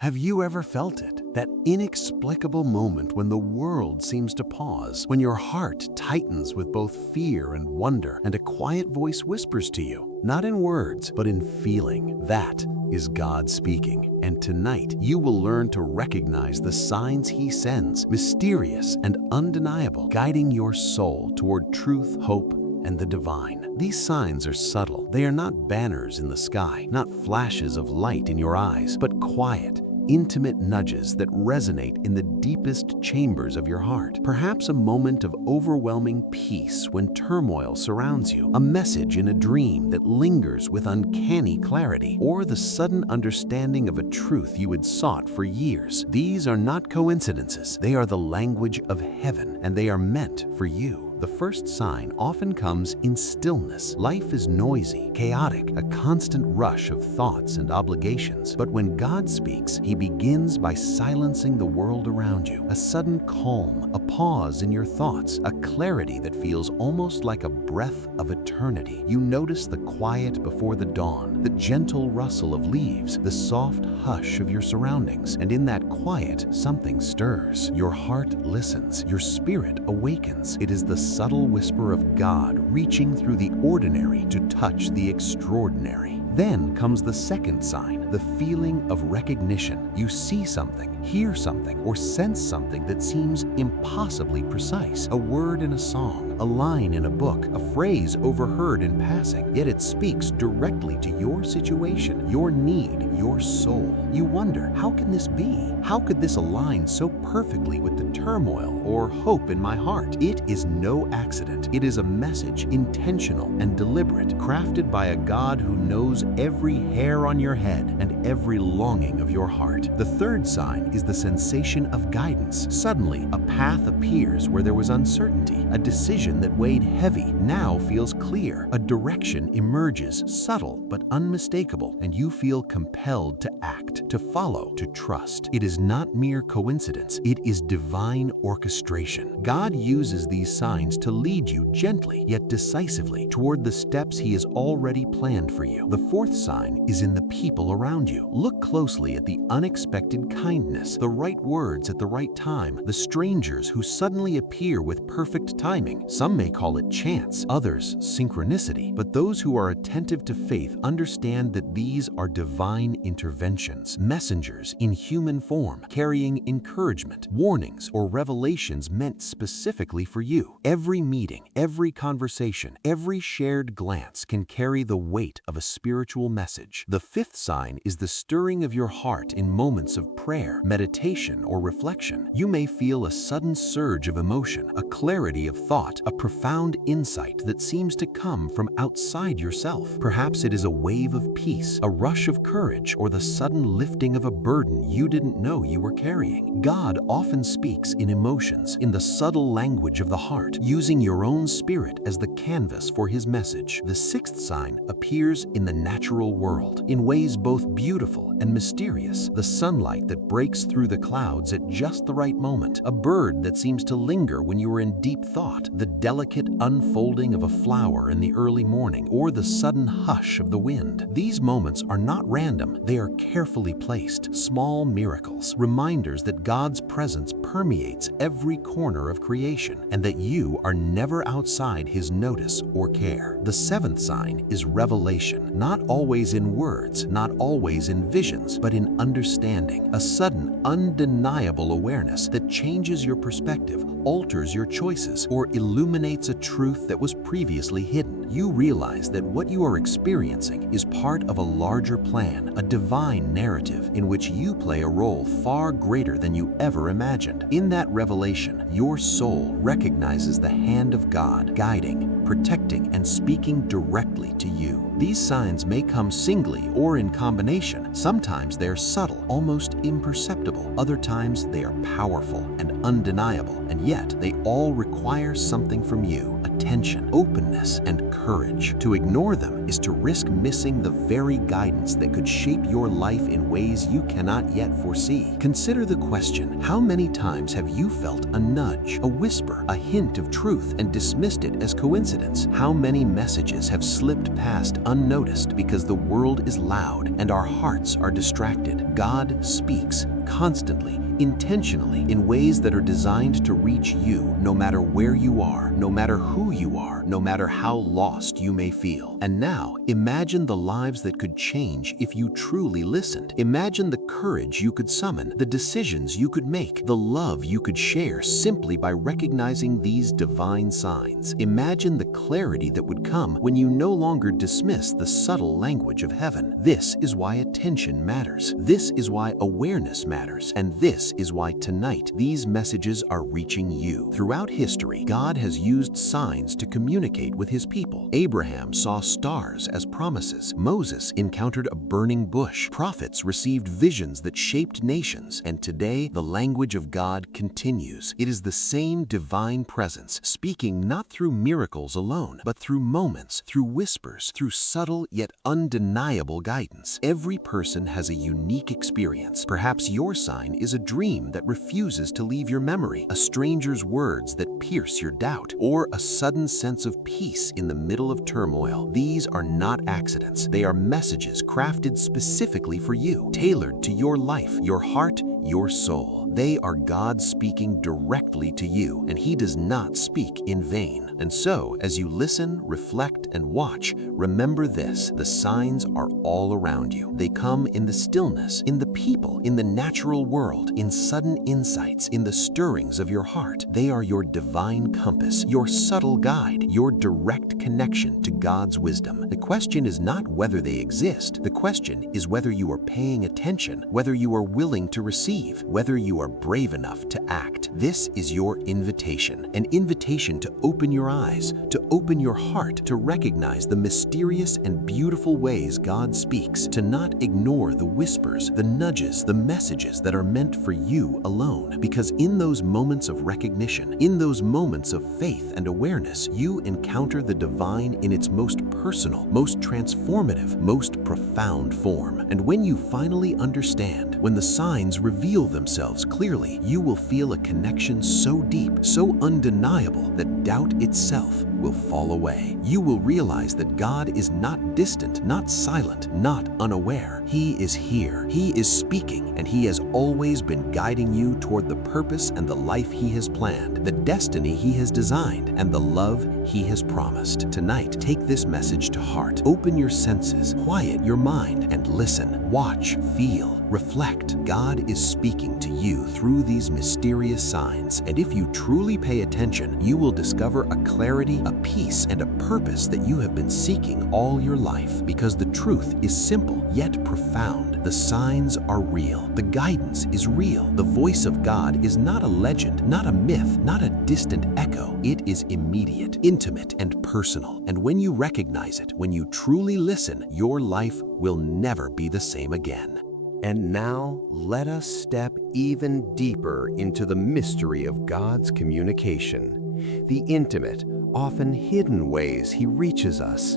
Have you ever felt it? That inexplicable moment when the world seems to pause, when your heart tightens with both fear and wonder, and a quiet voice whispers to you, not in words, but in feeling. That is God speaking. And tonight, you will learn to recognize the signs He sends, mysterious and undeniable, guiding your soul toward truth, hope, and the divine. These signs are subtle. They are not banners in the sky, not flashes of light in your eyes, but quiet, intimate nudges that resonate in the deepest chambers of your heart. Perhaps a moment of overwhelming peace when turmoil surrounds you, a message in a dream that lingers with uncanny clarity, or the sudden understanding of a truth you had sought for years. These are not coincidences. They are the language of heaven, and they are meant for you. The first sign often comes in stillness. Life is noisy, chaotic, a constant rush of thoughts and obligations. But when God speaks, He begins by silencing the world around you. A sudden calm, a pause in your thoughts, a clarity that feels almost like a breath of eternity. You notice the quiet before the dawn, the gentle rustle of leaves, the soft hush of your surroundings. And in that quiet, something stirs. Your heart listens. Your spirit awakens. It is the subtle whisper of God reaching through the ordinary to touch the extraordinary. Then comes the second sign, the feeling of recognition. You see something, hear something, or sense something that seems impossibly precise. A word in a song, a line in a book, a phrase overheard in passing, yet it speaks directly to your situation, your need, your soul. You wonder, how can this be? How could this align so perfectly with the turmoil or hope in my heart? It is no accident. It is a message, intentional and deliberate, crafted by a God who knows every hair on your head and every longing of your heart. The third sign is the sensation of guidance. Suddenly, a path appears where there was uncertainty. A decision that weighed heavy now feels clear. A direction emerges, subtle but unmistakable, and you feel compelled to act, to follow, to trust. It is not mere coincidence. It is divine orchestration. God uses these signs to lead you gently yet decisively toward the steps He has already planned for you. The fourth sign is in the people around you. Look closely at the unexpected kindness, the right words at the right time, the strangers who suddenly appear with perfect timing. Some may call it chance, others synchronicity, but those who are attentive to faith understand that these are divine interventions, messengers in human form, carrying encouragement, warnings, or revelations meant specifically for you. Every meeting, every conversation, every shared glance can carry the weight of a spiritual message. The fifth sign is the stirring of your heart in moments of prayer, meditation, or reflection. You may feel a sudden surge of emotion, a clarity of thought, a profound insight that seems to come from outside yourself. Perhaps it is a wave of peace, a rush of courage, or the sudden lifting of a burden you didn't know you were carrying. God often speaks in emotions, in the subtle language of the heart, using your own spirit as the canvas for His message. The sixth sign appears in the natural world, in ways both beautiful and mysterious. The sunlight that breaks through the clouds at just the right moment, a bird that seems to linger when you are in deep thought, the delicate unfolding of a flower in the early morning, or the sudden hush of the wind. These moments are not random. They are carefully placed, small miracles, reminders that God's presence permeates every corner of creation and that you are never outside His notice or care. The seventh sign is revelation, not always in words, not always in visions, but in understanding, a sudden, undeniable awareness that changes your perspective, alters your choices, or illuminates a truth that was previously hidden. You realize that what you are experiencing is part of a larger plan, a divine narrative in which you play a role far greater than you ever imagined. In that revelation, your soul recognizes the hand of God guiding, protecting, and speaking directly to you. These signs may come singly or in combination. Sometimes they are subtle, almost imperceptible. Other times they are powerful and undeniable, and yet they all require something from you, a attention, openness, and courage. To ignore them is to risk missing the very guidance that could shape your life in ways you cannot yet foresee. Consider the question, how many times have you felt a nudge, a whisper, a hint of truth and dismissed it as coincidence? How many messages have slipped past unnoticed because the world is loud and our hearts are distracted? God speaks constantly, intentionally, in ways that are designed to reach you no matter where you are, no matter who you are, no matter how lost you may feel. And now, imagine the lives that could change if you truly listened. Imagine the courage you could summon, the decisions you could make, the love you could share simply by recognizing these divine signs. Imagine the clarity that would come when you no longer dismiss the subtle language of heaven. This is why attention matters. This is why awareness matters. And this is why tonight these messages are reaching you. Throughout history, God has used signs to communicate with his people. Abraham saw stars as promises. Moses encountered a burning bush. Prophets received visions that shaped nations. And today, the language of God continues. It is the same divine presence, speaking not through miracles alone, but through moments, through whispers, through subtle yet undeniable guidance. Every person has a unique experience. Perhaps your sign is a dream that refuses to leave your memory, a stranger's words that pierce your doubt, or a sudden sense of peace in the middle of turmoil. These are not accidents. They are messages crafted specifically for you, tailored to your life, your heart, your soul. They are God speaking directly to you, and he does not speak in vain. And so, as you listen, reflect, and watch, remember this: the signs are all around you. They come in the stillness, in the people, in the natural world, in sudden insights, in the stirrings of your heart. They are your divine compass, your subtle guide, your direct connection to God's wisdom. The question is not whether they exist. The question is whether you are paying attention, whether you are willing to receive, whether you are brave enough to act. This is your invitation, an invitation to open your eyes, to open your heart, to recognize the mysterious and beautiful ways God speaks, to not ignore the whispers, the nudges, the messages that are meant for you alone. Because in those moments of recognition, in those moments of faith and awareness, you encounter the divine in its most personal, most transformative, most profound form. And when you finally understand, when the signs reveal themselves clearly, you will feel a connection so deep, so undeniable, that doubt itself will fall away. You will realize that God is not distant, not silent, not unaware. He is here. He is speaking, and he has always been guiding you toward the purpose and the life he has planned, the destiny he has designed, and the love he has promised. Tonight, take this message to heart. Open your senses, quiet your mind, and listen. Watch, feel, reflect. God is speaking to you through these mysterious signs, and if you truly pay attention, you will discover a clarity, a peace, and a purpose that you have been seeking all your life. Because the truth is simple yet profound. The signs are real. The guidance is real. The voice of God is not a legend, not a myth, not a distant echo. It is immediate, intimate, and personal. And when you recognize it, when you truly listen, your life will never be the same again. And now, let us step even deeper into the mystery of God's communication, the intimate, often hidden ways he reaches us.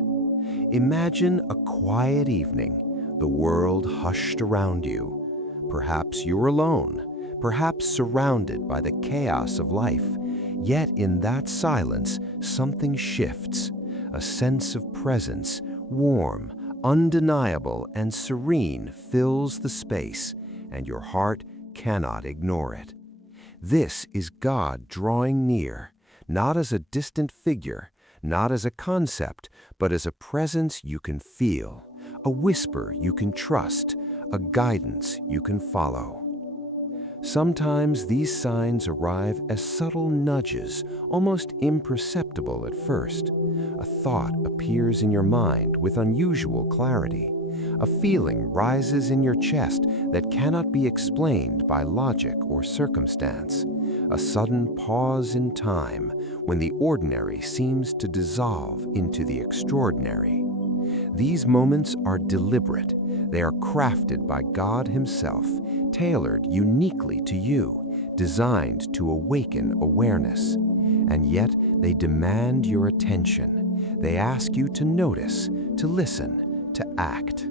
Imagine a quiet evening, the world hushed around you. Perhaps you're alone, perhaps surrounded by the chaos of life. Yet in that silence, something shifts, a sense of presence, warm, undeniable, and serene fills the space, and your heart cannot ignore it. This is God drawing near, not as a distant figure, not as a concept, but as a presence you can feel, a whisper you can trust, a guidance you can follow. Sometimes these signs arrive as subtle nudges, almost imperceptible at first. A thought appears in your mind with unusual clarity. A feeling rises in your chest that cannot be explained by logic or circumstance. A sudden pause in time when the ordinary seems to dissolve into the extraordinary. These moments are deliberate. They are crafted by God himself, tailored uniquely to you, designed to awaken awareness. and yet they demand your attention. They ask you to notice, to listen, to act.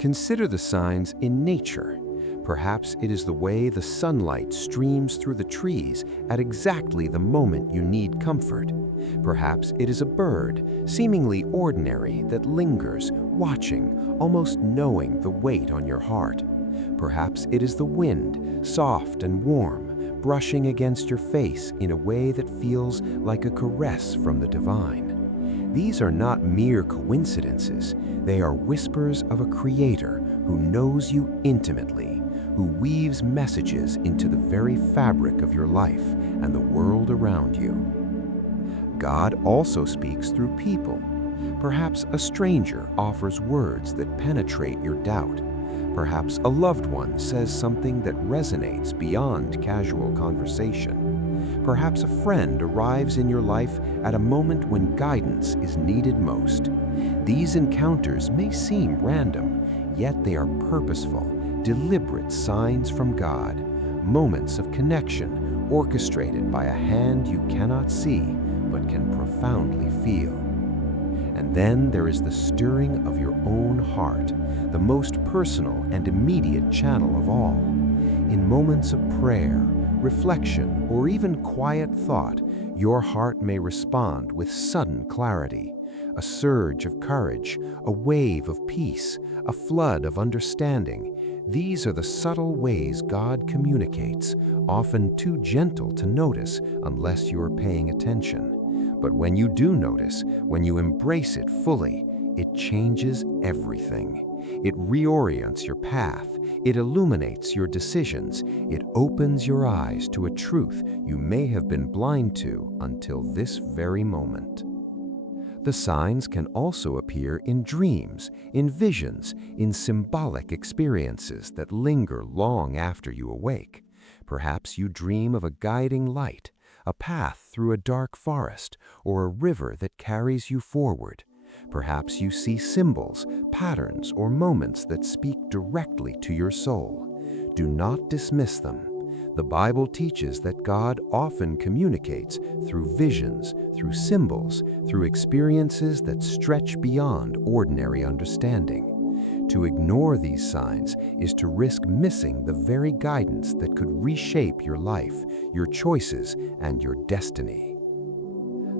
Consider the signs in nature. Perhaps it is the way the sunlight streams through the trees at exactly the moment you need comfort. Perhaps it is a bird, seemingly ordinary, that lingers, watching, almost knowing the weight on your heart. Perhaps it is the wind, soft and warm, brushing against your face in a way that feels like a caress from the divine. These are not mere coincidences. They are whispers of a creator who knows you intimately, who weaves messages into the very fabric of your life and the world around you. God also speaks through people. Perhaps a stranger offers words that penetrate your doubt. Perhaps a loved one says something that resonates beyond casual conversation. Perhaps a friend arrives in your life at a moment when guidance is needed most. These encounters may seem random, yet they are purposeful, deliberate signs from God, moments of connection orchestrated by a hand you cannot see but can profoundly feel. And then there is the stirring of your own heart, the most personal and immediate channel of all. In moments of prayer, reflection, or even quiet thought, your heart may respond with sudden clarity, a surge of courage, a wave of peace, a flood of understanding. These are the subtle ways God communicates, often too gentle to notice unless you are paying attention. But when you do notice, when you embrace it fully, it changes everything. It reorients your path. It illuminates your decisions. It opens your eyes to a truth you may have been blind to until this very moment. The signs can also appear in dreams, in visions, in symbolic experiences that linger long after you awake. Perhaps you dream of a guiding light, a path through a dark forest, or a river that carries you forward. Perhaps you see symbols, patterns, or moments that speak directly to your soul. Do not dismiss them. The Bible teaches that God often communicates through visions, through symbols, through experiences that stretch beyond ordinary understanding. To ignore these signs is to risk missing the very guidance that could reshape your life, your choices, and your destiny.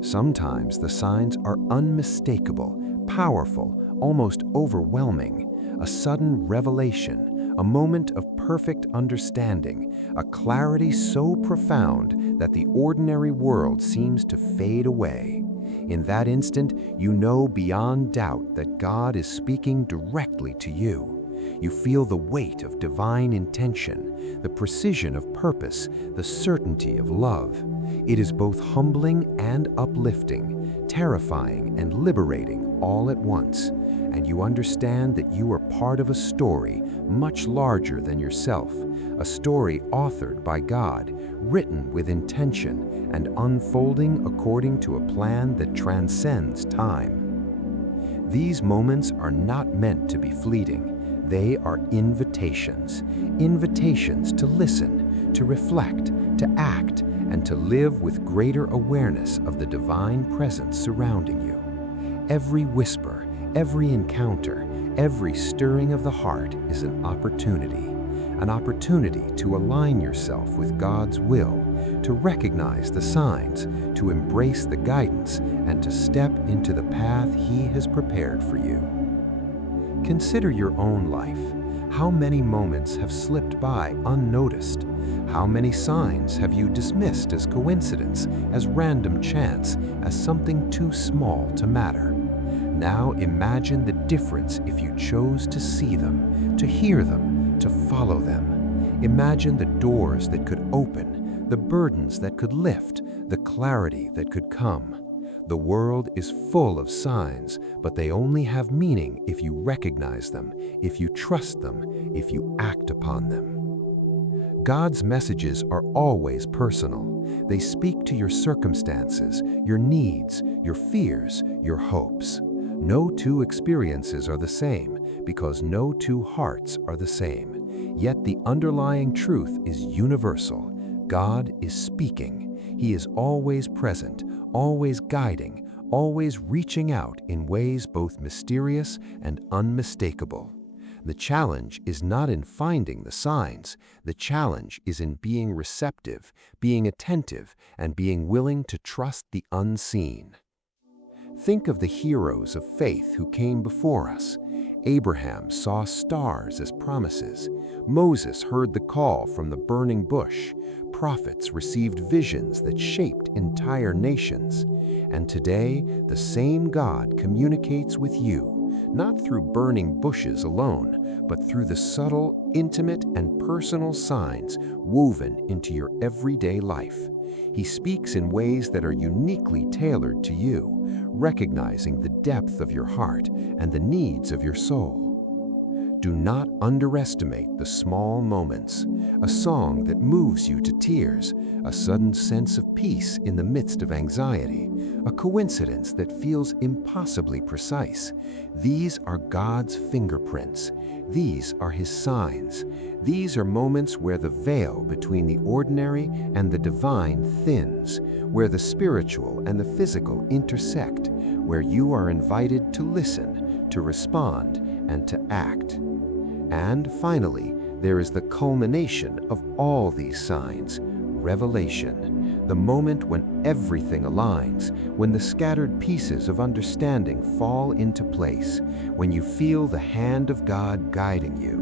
Sometimes the signs are unmistakable, powerful, almost overwhelming, a sudden revelation, a moment of perfect understanding, a clarity so profound that the ordinary world seems to fade away. In that instant, you know beyond doubt that God is speaking directly to you. You feel the weight of divine intention, the precision of purpose, the certainty of love. It is both humbling and uplifting, terrifying and liberating all at once, and you understand that you are part of a story much larger than yourself, a story authored by God, written with intention, and unfolding according to a plan that transcends time. These moments are not meant to be fleeting. They are invitations, invitations to listen, to reflect, to act, and to live with greater awareness of the divine presence surrounding you. Every whisper, every encounter, every stirring of the heart is an opportunity to align yourself with God's will, to recognize the signs, to embrace the guidance, and to step into the path He has prepared for you. Consider your own life. How many moments have slipped by unnoticed? How many signs have you dismissed as coincidence, as random chance, as something too small to matter? Now imagine the difference if you chose to see them, to hear them, to follow them. Imagine the doors that could open, the burdens that could lift, the clarity that could come. The world is full of signs, but they only have meaning if you recognize them, if you trust them, if you act upon them. God's messages are always personal. They speak to your circumstances, your needs, your fears, your hopes. No two experiences are the same because no two hearts are the same. Yet the underlying truth is universal. God is speaking. He is always present, always guiding, always reaching out in ways both mysterious and unmistakable. The challenge is not in finding the signs. The challenge is in being receptive, being attentive, and being willing to trust the unseen. Think of the heroes of faith who came before us. Abraham saw stars as promises. Moses heard the call from the burning bush. Prophets received visions that shaped entire nations. And today, the same God communicates with you, not through burning bushes alone, but through the subtle, intimate, and personal signs woven into your everyday life. He speaks in ways that are uniquely tailored to you, recognizing the depth of your heart and the needs of your soul. Do not underestimate the small moments, a song that moves you to tears, a sudden sense of peace in the midst of anxiety, a coincidence that feels impossibly precise. These are God's fingerprints. These are His signs. These are moments where the veil between the ordinary and the divine thins, where the spiritual and the physical intersect, where you are invited to listen, to respond, and to act. And finally, there is the culmination of all these signs, revelation, the moment when everything aligns, when the scattered pieces of understanding fall into place, when you feel the hand of God guiding you,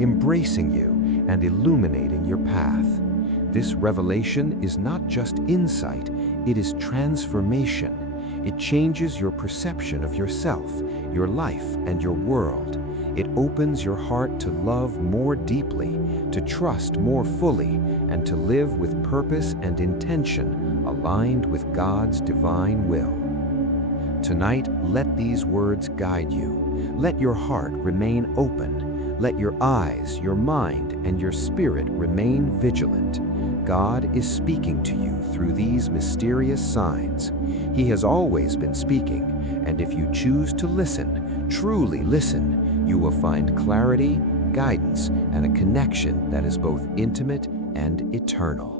embracing you, and illuminating your path. This revelation is not just insight, it is transformation. It changes your perception of yourself, your life, and your world. It opens your heart to love more deeply, to trust more fully, and to live with purpose and intention aligned with God's divine will. Tonight, let these words guide you. Let your heart remain open. Let your eyes, your mind, and your spirit remain vigilant. God is speaking to you through these mysterious signs. He has always been speaking, and if you choose to listen, truly listen, you will find clarity, guidance, and a connection that is both intimate and eternal.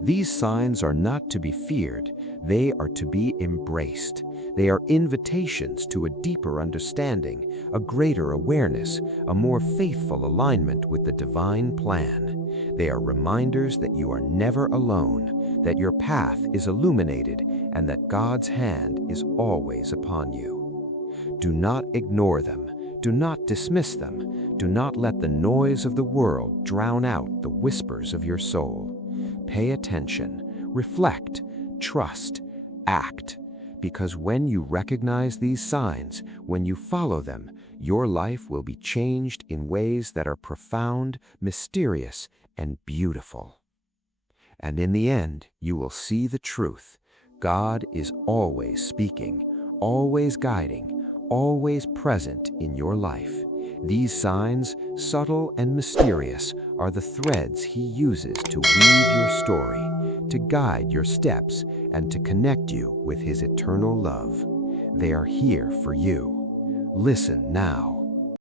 These signs are not to be feared, they are to be embraced. They are invitations to a deeper understanding, a greater awareness, a more faithful alignment with the divine plan. They are reminders that you are never alone, that your path is illuminated, and that God's hand is always upon you. Do not ignore them. Do not dismiss them. Do not let the noise of the world drown out the whispers of your soul. Pay attention, reflect, trust, act. Because when you recognize these signs, when you follow them, your life will be changed in ways that are profound, mysterious, and beautiful. And in the end, you will see the truth. God is always speaking, always guiding, always present in your life. These signs, subtle and mysterious, are the threads He uses to weave your story, to guide your steps, and to connect you with His eternal love. They are here for you. Listen now.